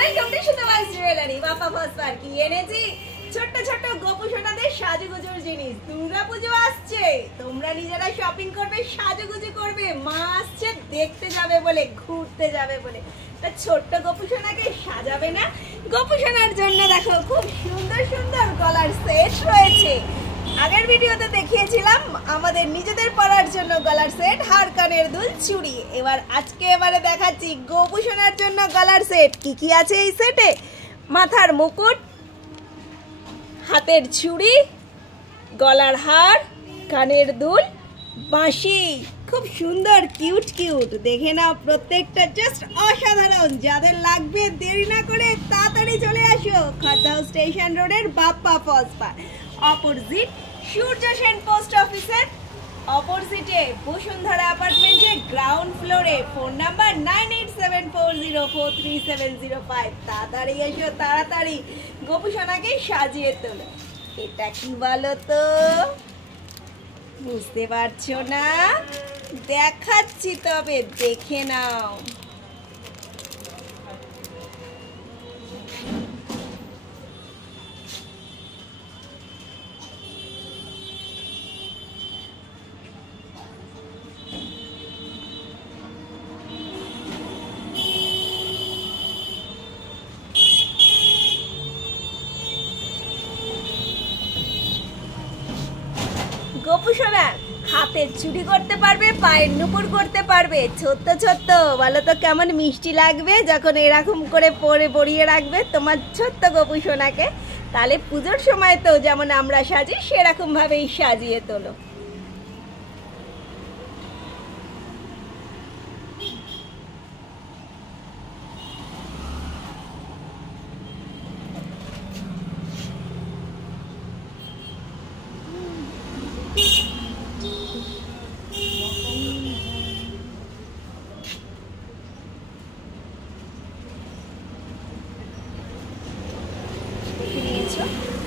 Welcome to Sutapa's jewellery. বাপা ফসফার কি এনেছি? ছোট্ট ছোট্ট গোপু সোনাদের সাজুগুজুর জিনিস। দুর্গাপুজো আসছে, তোমরা নিজেরা শপিং করবে, সাজুগুজু করবে, মা আসছে দেখতে যাবে বলে, ঘুরতে যাবে বলে। তা ছোট্ট গোপু সোনাকে সাজাবে না? গোপু সোনার জন্য দেখো খুব সুন্দর সুন্দর গলার সেট রয়েছে। আগের ভিডিওতে দেখিয়েছিলাম আমাদের নিজেদের পরার জন্য গলার সেট, হার কানের দুল, চুড়ি। এবারে দেখাচ্ছি গোপু সোনার জন্য গলার সেট। কি কি আছে এই সেটে? মাথার মুকুট, হাতের চুড়ি, গলার হার, কানের দুল, বাঁশি। খুব সুন্দর কিউট কিউট, দেখে নাও প্রত্যেকটা জাস্ট অসাধারণ। যাদের লাগবে দেরি না করে তাড়াতাড়ি চলে আসো খড়দহ স্টেশন রোডের বাপ্পা ফসফার, অপোজিট সূর্য সেন পোস্ট অফিসের অপোজিটে বসুন্ধরা অ্যাপার্টমেন্টে গ্রাউন্ড ফ্লোরে। Phone number 9874043705। তাড়াতাড়ি এসো, তাড়াতাড়ি গোপু সোনাকে সাজিয়ে তোলো। এটা কি বলো তো? বুঝতে পারছো না? দেখাচ্ছি, তবে দেখে নাও। গোপু সোনার হাতের চুড়ি করতে পারবে, পায়ের নুপুর করতে পারবে, ছোট্ট ছোট্ট। বলো তো কেমন মিষ্টি লাগবে যখন এরকম করে পরে পরিয়ে রাখবে তোমার ছোট্ট গোপু সোনাকে। তাহলে পুজোর সময় তো যেমন আমরা সাজি সেরকম ভাবেই সাজিয়ে তোলো।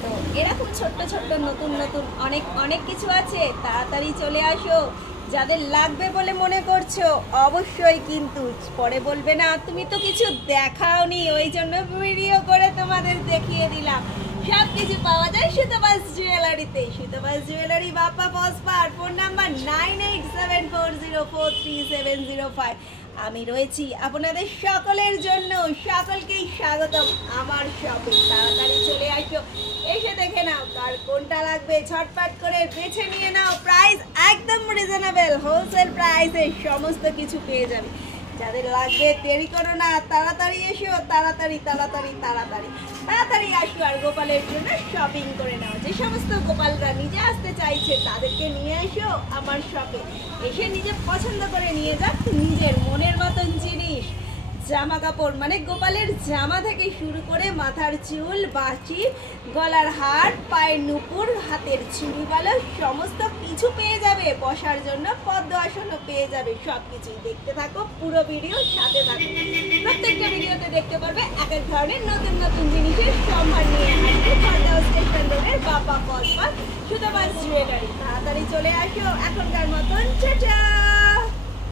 তো এরকম ছোট্ট ছোট্ট নতুন নতুন অনেক কিছু আছে। তাড়াতাড়ি চলে আসো। যাদের লাগবে বলে মনে করছো অবশ্যই, কিন্তু পরে বলবে না তুমি তো কিছু দেখাওনি, ওই জন্য ভিডিও করে তোমাদের দেখিয়ে দিলাম। সব কিছু পাওয়া যায় সুতপাস জুয়েলারিতে। সুতপাস জুয়েলারি, বাপ্পা ফসফার। Phone number 9874043705। আমি রয়েছি আপনাদের সকলের জন্য। সকলকেই স্বাগতম আমার শপে। তাড়াতাড়ি চলে আসো, এসে দেখে নাও কার কোনটা লাগবে, ঝটপট করে বেছে নিয়ে নাও। প্রাইস একদম রিজনেবল, হোলসেল প্রাইসে সমস্ত কিছু পেয়ে যাবে। যাদের লাগবে দেরি করো না, তাড়াতাড়ি এসো, তাড়াতাড়ি তাড়াতাড়ি তাড়াতাড়ি তাড়াতাড়ি আসো আর গোপালের জন্য শপিং করে নাও। যে সমস্ত গোপালরা নিজে আসতে চাইছে তাদেরকে নিয়ে এসো আমার শপে। এসে নিজে পছন্দ করে নিয়ে যাক নিজের মনের মতন জিনিস। জামা কাপড় মানে গোপালের জামা থেকে শুরু করে মাথার চুল, বাঁশি, গলার হার, পায়ের নুপুর, হাতের চুড়ি, বলো সমস্ত কিছু পেয়ে যাবে। বসার জন্য পদ্ম আসনও পেয়ে যাবে। সবকিছুই দেখতে থাকো, পুরো ভিডিও সাথে থাকো। প্রত্যেকটা ভিডিওতে দেখতে পারবে এক এক ধরনের নতুন নতুন জিনিসের সম্ভার নিয়ে আসবে খড়দহ স্টেশন রোডের বাপ্পা ফসফার সুতপাস জুয়েলারি। তাড়াতাড়ি চলে আসো এখনকার মতন। টাটা।